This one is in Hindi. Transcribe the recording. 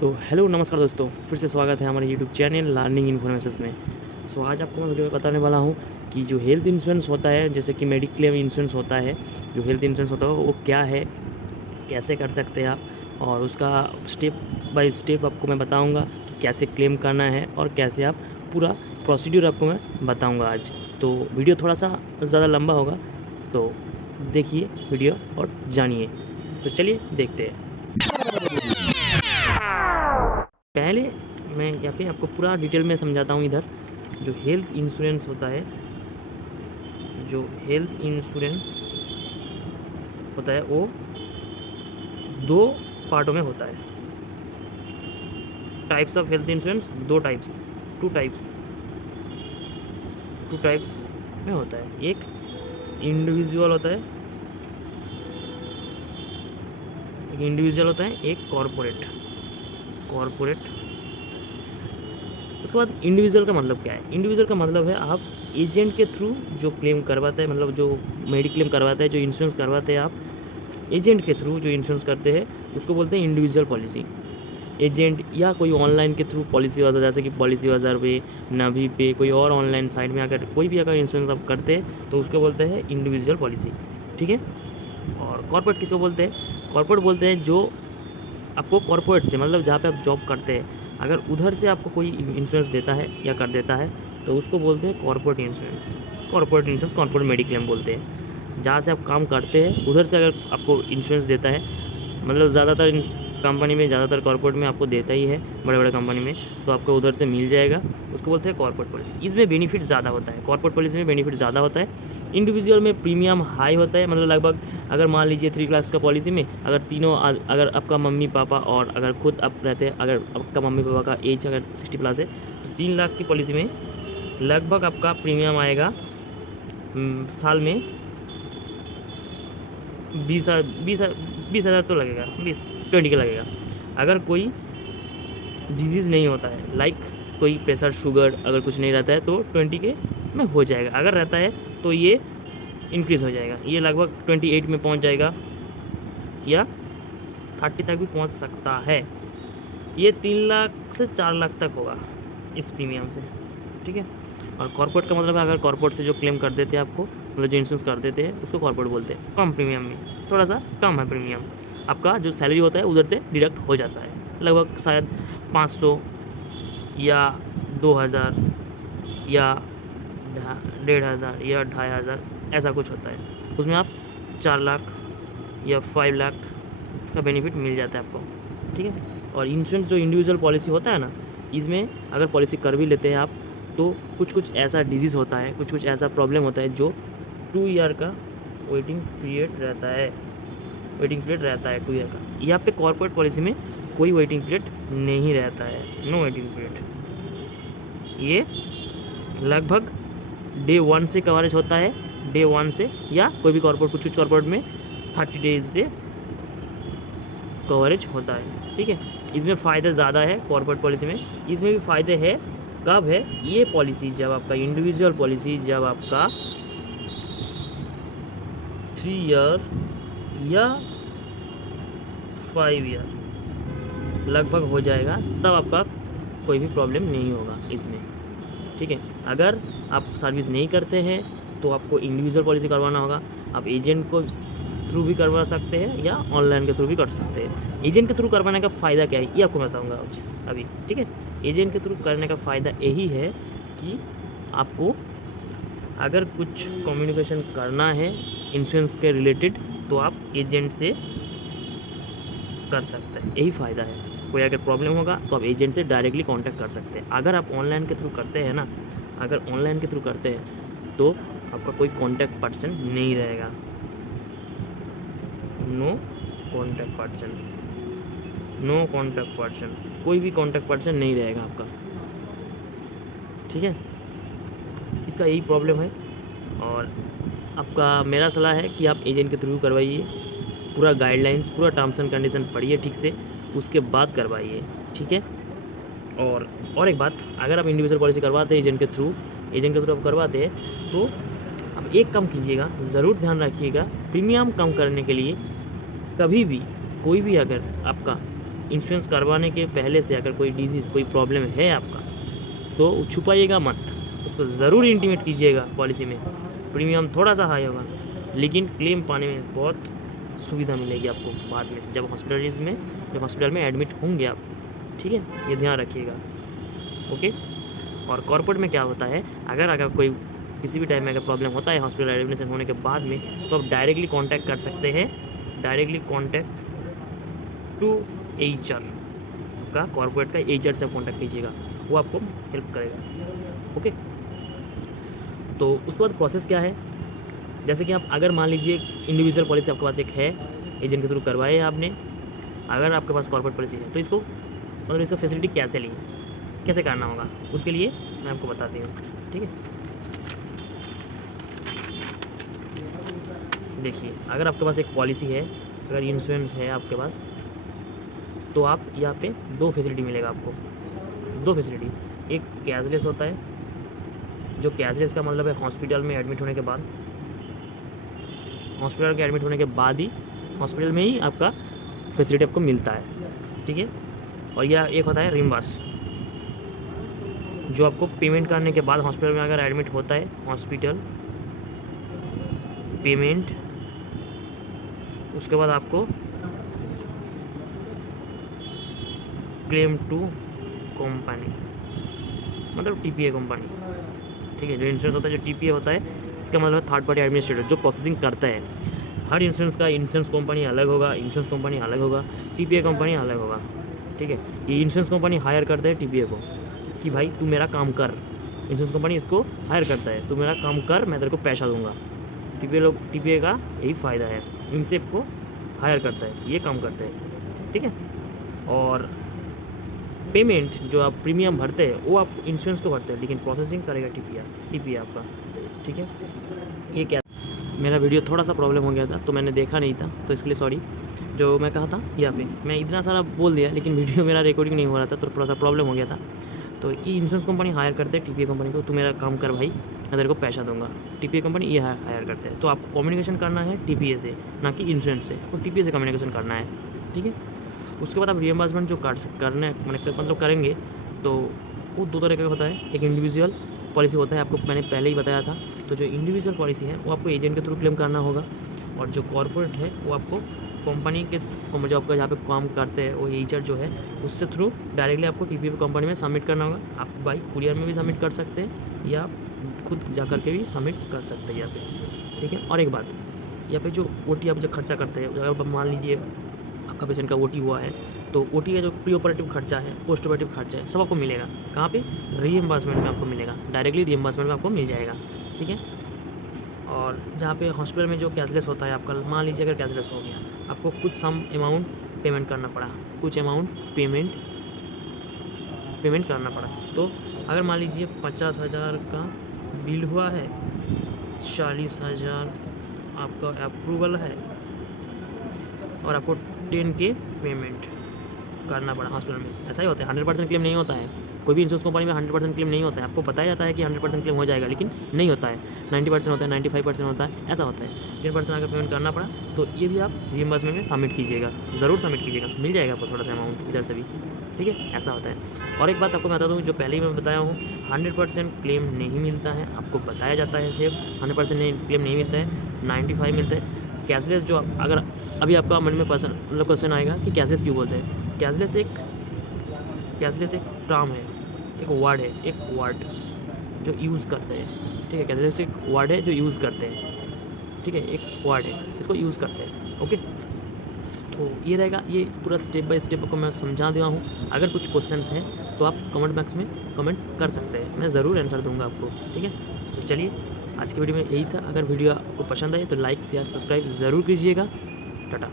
तो हेलो नमस्कार दोस्तों, फिर से स्वागत है हमारे यूट्यूब चैनल लर्निंग इन्फॉर्मेशन में। आज आपको मैं वीडियो में बताने वाला हूँ कि जो हेल्थ इंश्योरेंस होता है, जैसे कि मेडिक्लेम इंश्योरेंस होता है, जो हेल्थ इंश्योरेंस होता है वो क्या है, कैसे कर सकते हैं आप, और उसका स्टेप बाय स्टेप आपको मैं बताऊँगा कि कैसे क्लेम करना है और कैसे आप पूरा प्रोसीड्यूर आपको मैं बताऊँगा आज। तो वीडियो थोड़ा सा ज़्यादा लंबा होगा, तो देखिए वीडियो और जानिए। तो चलिए देखते हैं। पहले मैं यहाँ पे आपको पूरा डिटेल में समझाता हूँ। इधर जो हेल्थ इंश्योरेंस होता है, जो हेल्थ इंश्योरेंस होता है वो दो पार्टों में होता है। टाइप्स ऑफ हेल्थ इंश्योरेंस दो टाइप्स टू टाइप्स में होता है। एक इंडिविजुअल होता है, एक कॉरपोरेट। उसके बाद इंडिविजुअल का मतलब क्या है? इंडिविजुअल का मतलब है आप एजेंट के थ्रू जो क्लेम करवाते हैं, मतलब जो मेडिक्लेम करवाते हैं, जो इंश्योरेंस करवाते हैं, आप एजेंट के थ्रू जो इंश्योरेंस करते हैं उसको बोलते हैं इंडिविजुअल पॉलिसी। एजेंट या कोई ऑनलाइन के थ्रू पॉलिसी बाजार, जैसे कि पॉलिसी बाजार पे, नाभी पे, कोई और ऑनलाइन साइट में अगर कोई भी अगर इंश्योरेंस आप करते हैं तो उसको बोलते हैं इंडिविजुअल पॉलिसी। ठीक है। और कॉर्पोरेट किसको बोलते हैं? कॉर्पोरेट बोलते हैं जो आपको कॉर्पोरेट से, मतलब जहाँ पे आप जॉब करते हैं, अगर उधर से आपको कोई इंश्योरेंस देता है या कर देता है तो उसको बोलते हैं कॉर्पोरेट इंश्योरेंस। कॉर्पोरेट मेडिक्लेम बोलते हैं। जहाँ से आप काम करते हैं उधर से अगर आपको इंश्योरेंस देता है, मतलब ज़्यादातर कंपनी में, ज़्यादातर कॉर्पोरेट में आपको देता ही है, बड़े बड़े कंपनी में, तो आपको उधर से मिल जाएगा। उसको बोलते हैं कॉर्पोरेट पॉलिसी। इसमें बेनिफिट ज़्यादा होता है, कॉर्पोरेट पॉलिसी में बेनिफिट ज़्यादा होता है। इंडिविजुअल में प्रीमियम हाई होता है, मतलब लगभग अगर मान लीजिए 3 लाख का पॉलिसी में अगर तीनों, अगर आपका मम्मी पापा और अगर खुद आप रहते हैं, अगर आपका मम्मी पापा का एज अगर 60 प्लस है, तो 3 लाख की पॉलिसी में लगभग आपका प्रीमियम आएगा साल में 20,000 तो लगेगा, 20 का लगेगा। अगर कोई डिजीज़ नहीं होता है, लाइक कोई प्रेशर शुगर अगर कुछ नहीं रहता है तो 20 के में हो जाएगा। अगर रहता है तो ये इंक्रीज़ हो जाएगा, ये लगभग 28 में पहुंच जाएगा या 30 तक भी पहुंच सकता है। ये 3 लाख से 4 लाख तक होगा इस प्रीमियम से। ठीक है। और कॉर्पोरेट का मतलब है अगर कॉर्पोरेट से जो क्लेम कर देते हैं आपको, मतलब जो इंश्योरेंस कर देते हैं, उसको कॉर्पोरेट बोलते हैं। कम प्रीमियम में, थोड़ा सा कम है प्रीमियम, आपका जो सैलरी होता है उधर से डिडक्ट हो जाता है, लगभग शायद 500 या 2,000 या 1,500 या 2,500 ऐसा कुछ होता है। उसमें आप 4 लाख या 5 लाख का बेनिफिट मिल जाता है आपको। ठीक है। और इंश्योरेंस जो इंडिविजुअल पॉलिसी होता है ना, इसमें अगर पॉलिसी कर भी लेते हैं आप तो कुछ ऐसा डिजीज़ होता है, कुछ ऐसा प्रॉब्लम होता है जो 2 ईयर का वेटिंग पीरियड रहता है। 2 ईयर का। यहाँ पे कॉर्पोरेट पॉलिसी में कोई वेटिंग पीरियड नहीं रहता है, नो वेटिंग पीरियड। ये लगभग डे 1 से कवरेज होता है, डे 1 से, या कोई भी कॉर्पोरेट, कुछ कॉर्पोरेट में 30 डेज से कवरेज होता है। ठीक है। इसमें फ़ायदे ज़्यादा है कॉर्पोरेट पॉलिसी में। इसमें भी फ़ायदे है, कब है ये पॉलिसी? जब आपका इंडिविजुअल पॉलिसी, जब आपका 3 ईयर या 5 ईयर लगभग हो जाएगा, तब आपका कोई भी प्रॉब्लम नहीं होगा इसमें। ठीक है। अगर आप सर्विस नहीं करते हैं तो आपको इंडिविजुअल पॉलिसी करवाना होगा। आप एजेंट को थ्रू भी करवा सकते हैं या ऑनलाइन के थ्रू भी कर सकते हैं। एजेंट के थ्रू करवाने का फ़ायदा क्या है ये आपको बताऊंगा आज अभी। ठीक है। एजेंट के थ्रू करने का फ़ायदा यही है कि आपको अगर कुछ कम्युनिकेशन करना है इंश्योरेंस के रिलेटेड तो आप एजेंट से कर सकते हैं, यही फ़ायदा है। कोई अगर प्रॉब्लम होगा तो आप एजेंट से डायरेक्टली कांटेक्ट कर सकते हैं। अगर आप ऑनलाइन के थ्रू करते हैं ना, अगर ऑनलाइन के थ्रू करते हैं तो आपका कोई कांटेक्ट पर्सन नहीं रहेगा, नो कांटेक्ट पर्सन, कोई भी कांटेक्ट पर्सन नहीं रहेगा आपका। ठीक है। इसका यही प्रॉब्लम है। और आपका मेरा सलाह है कि आप एजेंट के थ्रू करवाइए, पूरा गाइडलाइंस, पूरा टर्म्स एंड कंडीशन पढ़िए ठीक से, उसके बाद करवाइए। ठीक है। और एक बात, अगर आप इंडिविजुअल पॉलिसी करवाते हैं एजेंट के थ्रू आप करवाते हैं तो आप एक काम कीजिएगा, ज़रूर ध्यान रखिएगा, प्रीमियम कम करने के लिए कभी भी कोई भी अगर आपका इंश्योरेंस करवाने के पहले से अगर कोई डिजीज़ कोई प्रॉब्लम है आपका तो छुपाइएगा मत, उसको ज़रूर इंटीमेट कीजिएगा पॉलिसी में। प्रीमियम थोड़ा सा हाई होगा लेकिन क्लेम पाने में बहुत सुविधा मिलेगी आपको बाद में जब हॉस्पिटल में एडमिट होंगे आप, ठीक है, ये ध्यान रखिएगा। ओके। और कॉर्पोरेट में क्या होता है, अगर कोई किसी भी टाइम में अगर प्रॉब्लम होता है हॉस्पिटल एडमिशन होने के बाद में, तो आप डायरेक्टली कांटेक्ट कर सकते हैं, डायरेक्टली कांटेक्ट टू HR का, कॉर्पोरेट का HR से कांटेक्ट कीजिएगा, वो आपको हेल्प करेगा। ओके। तो उसके बाद प्रोसेस क्या है, जैसे कि आप अगर मान लीजिए इंडिविजुअल पॉलिसी आपके पास एक है, एजेंट के थ्रू करवाए है आपने, अगर आपके पास कॉर्पोरेट पॉलिसी है तो इसको मतलब इसका फैसिलिटी कैसे ली, कैसे करना होगा, उसके लिए मैं आपको बताती हूँ। ठीक है, देखिए अगर आपके पास एक पॉलिसी है, अगर इंश्योरेंस है आपके पास, तो आप यहाँ पे 2 फैसिलिटी मिलेगा आपको, 2 फैसिलिटी। एक कैशलेस होता है, जो कैशलेस का मतलब है हॉस्पिटल में एडमिट होने के बाद, हॉस्पिटल के एडमिट होने के बाद ही हॉस्पिटल में ही आपका फैसिलिटी आपको मिलता है। ठीक है। और यह एक होता है रिम्बर्स, जो आपको पेमेंट करने के बाद हॉस्पिटल में अगर एडमिट होता है, हॉस्पिटल पेमेंट, उसके बाद आपको क्लेम टू कंपनी, मतलब TPA कंपनी। ठीक है, जो इंश्योरेंस होता है, जो TPA होता है, इसका मतलब थर्ड पार्टी एडमिनिस्ट्रेटर जो प्रोसेसिंग करता है। हर इंश्योरेंस का इंश्योरेंस कंपनी अलग होगा, इंश्योरेंस कंपनी अलग होगा, TPA कंपनी अलग होगा। ठीक है, ये इंश्योरेंस कंपनी हायर करता है TPA को कि भाई तू मेरा काम कर, इंश्योरेंस कंपनी इसको हायर करता है, तू मेरा काम कर, मैं तेरे को पैसा दूंगा। TPA का यही फ़ायदा है, इनसे को हायर करता है, ये काम करते हैं। ठीक है। और पेमेंट जो आप प्रीमियम भरते हैं वो आप इंश्योरेंस को भरते हैं, लेकिन प्रोसेसिंग करेगा TPA आपका। ठीक है। ये क्या, मेरा वीडियो थोड़ा सा प्रॉब्लम हो गया था तो मैंने देखा नहीं था, तो इसके लिए सॉरी। जो मैं कहा था यहाँ पे मैं इतना सारा बोल दिया, लेकिन वीडियो मेरा रिकॉर्डिंग नहीं हो रहा था तो थोड़ा सा प्रॉब्लम हो गया था। तो ये इंश्योरेंस कंपनी हायर करते हैं TPA कंपनी को, तू मेरा काम कर भाई, मैं तेरे को पैसा दूंगा। TPA कंपनी ये हायर करते हैं। तो आपको कम्युनिकेशन करना है TPA से, ना कि इंश्योरेंस से, और TPA से कम्युनिकेशन करना है। ठीक है। उसके बाद आप रिएम्बर्समेंट जो करने मतलब करेंगे, तो वो 2 तरह का होता है। एक इंडिविजुअल पॉलिसी होता है, आपको मैंने पहले ही बताया था। तो जो इंडिविजुअल पॉलिसी है वो आपको एजेंट के थ्रू क्लेम करना होगा, और जो कॉर्पोरेट है वो आपको कंपनी के जो आपका जहाँ पे काम करते हैं वो HR जो है उससे थ्रू डायरेक्टली आपको TPA कंपनी में सबमिट करना होगा। आप बाई कुरियर में भी सबमिट कर सकते हैं या खुद जा कर के भी सबमिट कर सकते हैं यहाँ पे। ठीक है। और एक बात, यहाँ पे जो OT आप जो खर्चा करते हैं, अगर मान लीजिए आपका पेशेंट का OT हुआ है, तो OT का जो प्री ऑपरेटिव खर्चा है, पोस्ट ऑपरेटिव खर्चा है, सब आपको मिलेगा। कहाँ पे, रीएम्बर्समेंट में आपको मिलेगा, डायरेक्टली रीएम्बर्समेंट में आपको मिल जाएगा। ठीक है। और जहाँ पे हॉस्पिटल में जो कैशलेस होता है आपका, मान लीजिए अगर कैशलेस हो गया, आपको कुछ सम अमाउंट पेमेंट करना पड़ा, कुछ अमाउंट पेमेंट करना पड़ा। तो अगर मान लीजिए 50,000 का बिल हुआ है, 40,000 आपका अप्रूवल है, और आपको 10K पेमेंट करना पड़ा हॉस्पिटल में। ऐसा ही होता है, 100% क्लेम नहीं होता है। कोई भी इंश्योरेंस कंपनी में 100% क्लेम नहीं होता है। आपको बताया जाता है कि 100% क्लेम हो जाएगा, लेकिन नहीं होता है। 90% होता है, 95% होता है, ऐसा होता है। 10% अगर पेमेंट करना पड़ा तो ये भी आप रिएम्बर्समेंट में सबमिट कीजिएगा, ज़रूर सबमिट कीजिएगा, मिल जाएगा आपको थोड़ा सा अमाउंट इधर से भी। ठीक है, ऐसा होता है। और एक बात आपको बता दूँ, जो पहले ही मैं बताया हूँ, 100% क्लेम नहीं मिलता है। आपको बताया जाता है सिर्फ 100% क्लेम नहीं मिलता है, 95 मिलता है। कैशलेस जो अगर अभी आपका मन में मतलब क्वेश्चन आएगा कि कैशलेस क्यों बोलते हैं। कैशलेस एक टर्म है, एक वर्ड जो यूज़ करते हैं। ठीक है, कैशलेस एक वर्ड है जो यूज़ करते हैं। ठीक है, एक वर्ड है, इसको यूज़ करते हैं। ओके, तो ये रहेगा, ये पूरा स्टेप बाय स्टेप को मैं समझा दिया हूँ। अगर कुछ क्वेश्चंस हैं तो आप कमेंट बॉक्स में कमेंट कर सकते हैं, मैं ज़रूर आंसर दूंगा आपको। ठीक है, तो चलिए आज की वीडियो में यही था। अगर वीडियो आपको पसंद आए तो लाइक शेयर सब्सक्राइब ज़रूर कीजिएगा। टाटा।